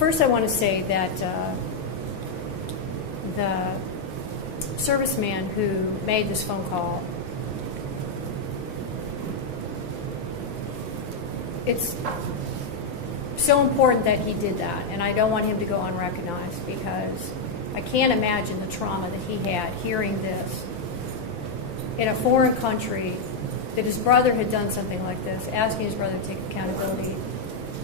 First, I want to say that the serviceman who made this phone call, it's so important that he did that, and I don't want him to go unrecognized, because I can't imagine the trauma that he had hearing this in a foreign country, that his brother had done something like this, asking his brother to take accountability.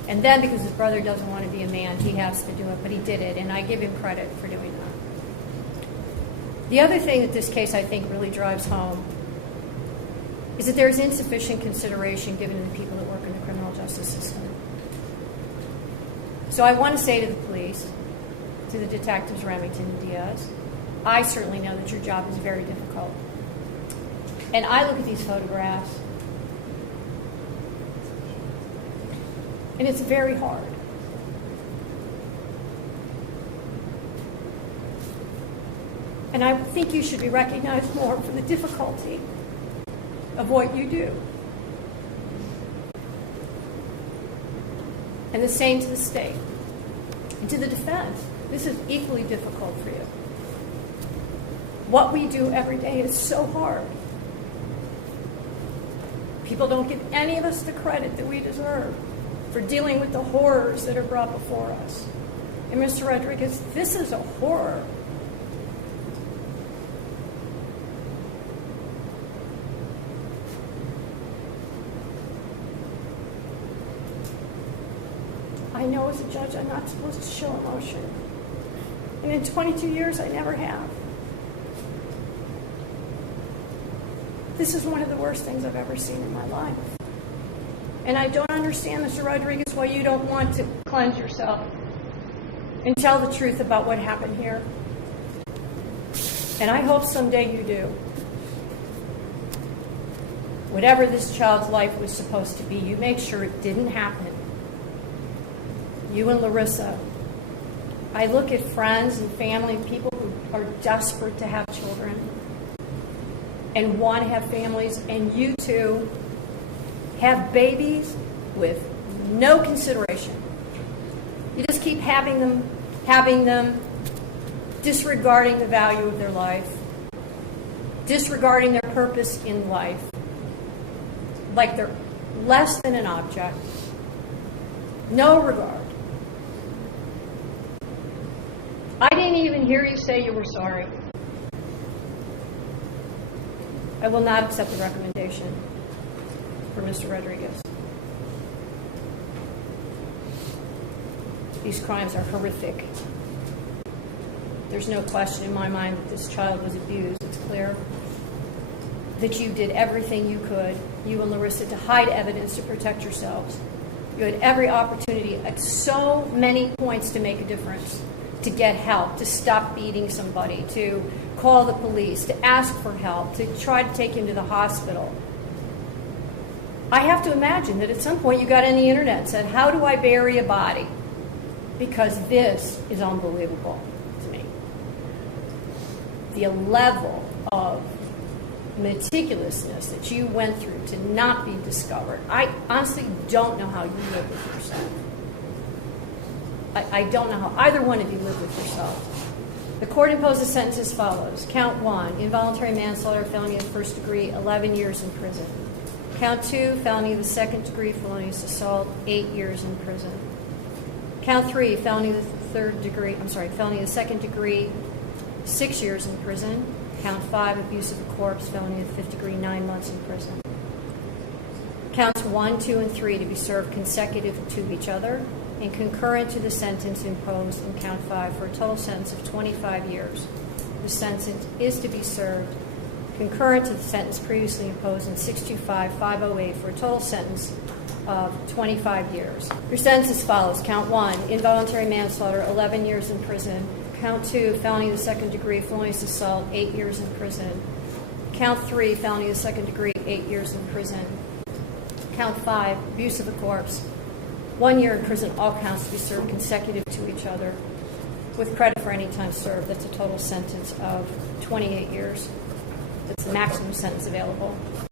And then, because his brother doesn't want to be a man, he has to do it, but he did it, and I give him credit for doing that. The other thing that this case, I think, really drives home is that there's insufficient consideration given to the people that work in the criminal justice system. So I want to say to the police, to the detectives Remington and Diaz, I certainly know that your job is very difficult. And I look at these photographs, and it's very hard. And I think you should be recognized more for the difficulty of what you do. And the same to the state. And to the defense, this is equally difficult for you. What we do every day is so hard. People don't give any of us the credit that we deserve for dealing with the horrors that are brought before us. And Mr. Rodriguez, this is a horror. I know as a judge I'm not supposed to show emotion. And in 22 years I never have. This is one of the worst things I've ever seen in my life. And I don't understand, Mr. Rodriguez, why you don't want to cleanse yourself and tell the truth about what happened here. And I hope someday you do. Whatever this child's life was supposed to be, you make sure it didn't happen. You and Larissa. I look at friends and family, people who are desperate to have children and want to have families, and you two have babies with no consideration. You just keep having them, disregarding the value of their life, disregarding their purpose in life, like they're less than an object, no regard. I didn't even hear you say you were sorry. I will not accept the recommendation for Mr. Rodriguez. These crimes are horrific. There's no question in my mind that this child was abused. It's clear that you did everything you could, you and Larissa, to hide evidence to protect yourselves. You had every opportunity at so many points to make a difference, to get help, to stop beating somebody, to call the police, to ask for help, to try to take him to the hospital. I have to imagine that at some point you got on the internet and said, how do I bury a body? Because this is unbelievable to me. The level of meticulousness that you went through to not be discovered. I honestly don't know how you live with yourself. I don't know how either one of you live with yourself. The court imposed a sentence as follows. Count 1, involuntary manslaughter, felony of the first degree, 11 years in prison. Count 2, felony of the second degree, felonious assault, 8 years in prison. Count 3, felony of the second degree, 6 years in prison. Count 5, abuse of a corpse, felony of the fifth degree, 9 months in prison. Counts 1, 2, and 3 to be served consecutive to each other and concurrent to the sentence imposed in count 5 for a total sentence of 25 years. The sentence is to be served concurrent to the sentence previously imposed in 625-508 for a total sentence of 25 years. Your sentence is as follows. Count 1, involuntary manslaughter, 11 years in prison. Count 2, felony of the second degree, felonious assault, 8 years in prison. Count 3, felony of the second degree, 8 years in prison. Count 5, abuse of a corpse, 1 year in prison, all counts to be served consecutive to each other with credit for any time served. That's a total sentence of 28 years. That's the maximum sentence available.